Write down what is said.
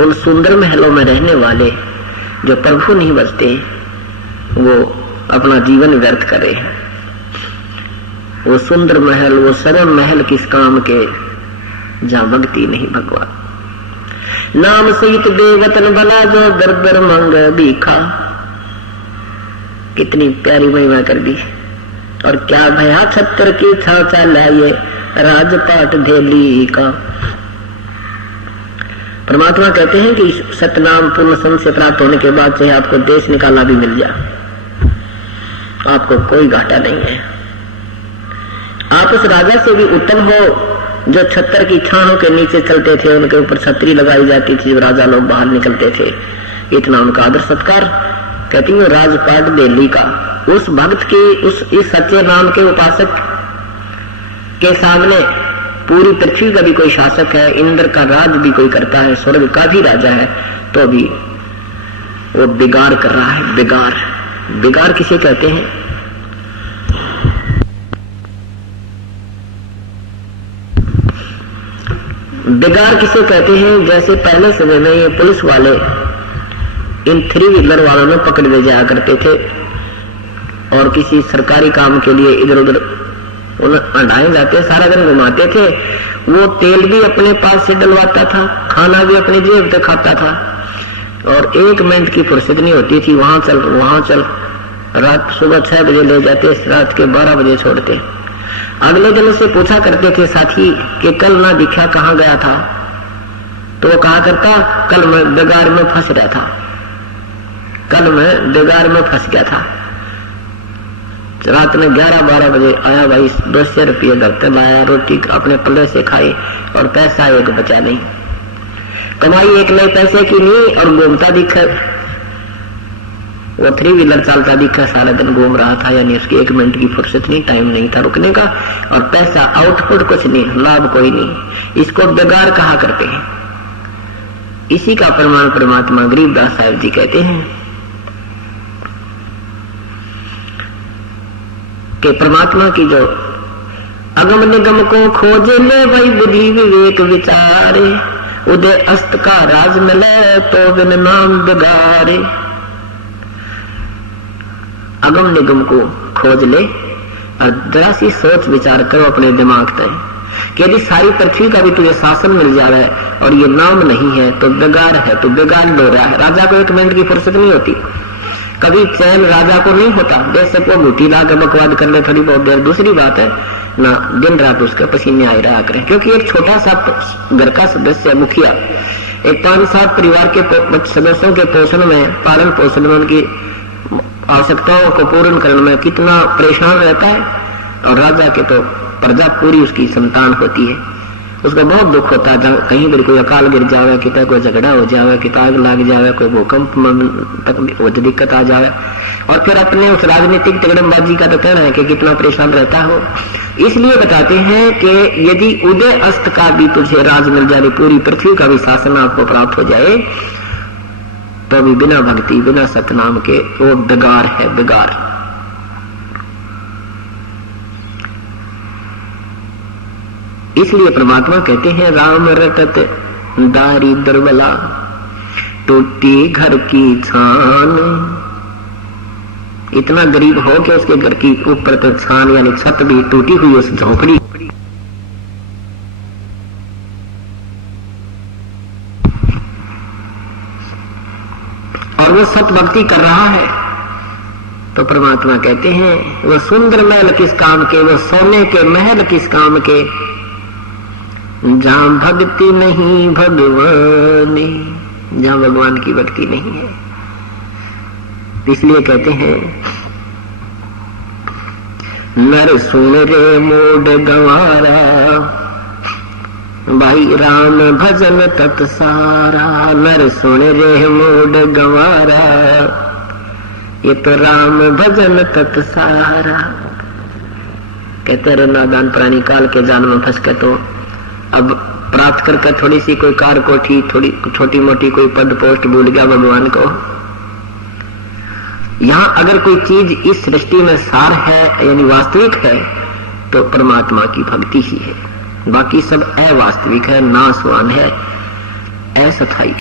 उन सुंदर महलों में रहने वाले जो प्रभु नहीं बचते वो अपना जीवन व्यर्थ करे। वो सुंदर महल, वो सरल महल किस काम के जहां भक्ति नहीं भगवान। नाम सहित देवतन भला जो दर दर मांग भीखा। कितनी प्यारी महिमा कर दी। और क्या भया छत्तर की छाछा लाए राजपाट धेली का। परमात्मा कहते हैं कि सतनाम पूर्ण संत से प्राप्त होने के बाद चाहे आपको देश निकाला भी मिल जाए, आपको कोई घाटा नहीं है। आप उस राजा से भी उत्तम हो जो छत्तर की छाहों के नीचे चलते थे, उनके ऊपर छतरी लगाई जाती थी जब राजा लोग बाहर निकलते थे। इतना उनका आदर सत्कार। कहती हूँ राजपाट दिल्ली का। उस भक्त की, इस सच्चे नाम के उपासक के सामने पूरी पृथ्वी का भी कोई शासक है, इंद्र का राज भी कोई करता है, स्वर्ग का भी राजा है, तो भी वो बिगाड़ कर रहा है। बिगाड़, बिगाड़ किसे कहते हैं? बिगाड़ किसे कहते हैं? जैसे पहले समय में ये पुलिस वाले इन 3 व्हीलर वालों में पकड़ ले जाया करते थे और किसी सरकारी काम के लिए इधर उधर हटाए जाते, सारा दिन घुमाते थे। वो तेल भी अपने पास से डलवाता था, खाना भी अपनी जेब से खाता था और 1 मिनट की फुर्सत नहीं होती थी। वहां चल वहां चल। रात सुबह 6 बजे ले जाते, रात के 12 बजे छोड़ते। अगले दिन उससे पूछा करते थे साथी कि कल ना दिखा, कहाँ गया था? तो वो कहा करता कल मैं बिगाड़ में फंस रहा था, कल मैं बिगाड़ में फंस गया था। रात में 11-12 बजे आया, भाई 200 रुपये दफ्तर लाया, रोटी अपने पल्ले से खाई और पैसा एक बचा नहीं। कमाई एक नए पैसे की नहीं और घूमता दिखा। वो 3 व्हीलर चलता दिखा, सारा दिन घूम रहा था, यानी उसकी 1 मिनट की फुर्सत नहीं, टाइम नहीं था रुकने का और पैसा आउटपुट कुछ नहीं, लाभ कोई नहीं। इसको बिगाड़ कहा करते हैं। इसी का प्रमाण परमात्मा गरीबदास साहब जी कहते हैं कि परमात्मा की जो अगम निगम को खोजे ले वही बुद्धि विवेक विचारे, उदय अस्त का राज मिले तो बिन नाम बिगाड़े। अगम निगम को खोज ले और जरा सी सोच विचार करो अपने दिमाग तक कि यदि सारी पृथ्वी का भी तुझे शासन मिल जा रहा है और ये नाम नहीं है तो बिगाड़ है, तो बिगाड़ लो रहा है। राजा को 1 मिनट की फुर्सत नहीं होती, कभी चैन राजा को नहीं होता। बेशक वो घुटी ला के बकवाद कर ले थोड़ी बहुत देर, दूसरी बात है ना, दिन रात उसके पसीने आए रहा करें। क्योंकि एक छोटा सा घर का सदस्य मुखिया एक 5-7 परिवार के सदस्यों के पोषण में, पालन पोषण में, उनकी आवश्यकताओं को पूर्ण करने में कितना परेशान रहता है। और राजा के तो प्रजा पूरी उसकी संतान होती है, उसको बहुत दुख होता है। कहीं भी कोई अकाल गिर जावे, कितना कोई झगड़ा हो जावे, कितना आग लग जावे, कोई भूकंप तक दिक्कत आ जावे। और फिर अपने उस राजनीतिक तिगड़मबाजी का तो कहना है कि कितना परेशान रहता हो। इसलिए बताते हैं कि यदि उदय अस्त का भी तुझे राज मिल जाए, पूरी पृथ्वी का भी शासन आपको प्राप्त हो जाए, तो भी बिना भक्ति बिना सतनाम के वो बिगाड़ है, बिगाड़। इसलिए परमात्मा कहते हैं राम रटत दारी दरबला, टूटी घर की छान। इतना गरीब हो कि उसके घर की ऊपर तो छान यानी छत भी टूटी हुई, उस झोपड़ी। और वो सत भक्ति कर रहा है, तो परमात्मा कहते हैं वो सुंदर महल किस काम के, वो सोने के महल किस काम के, जहां भक्ति नहीं भगवान, जहां भगवान की भक्ति नहीं है। इसलिए कहते हैं नर सुन रे मोड गंवारा, भाई राम भजन तत्सारा। नर सुन रे मोड गंवारा, ये तो राम भजन तत्सारा। कहते रहे नादान प्राणी काल के जाल में फंस के तो अब प्राप्त करके थोड़ी सी कोई कार कोठी, थोड़ी छोटी मोटी कोई पद पोस्ट भूल गया भगवान को। यहाँ अगर कोई चीज इस सृष्टि में सार है यानी वास्तविक है तो परमात्मा की भक्ति ही है। बाकी सब अवास्तविक है, नाशवान है, असथाई।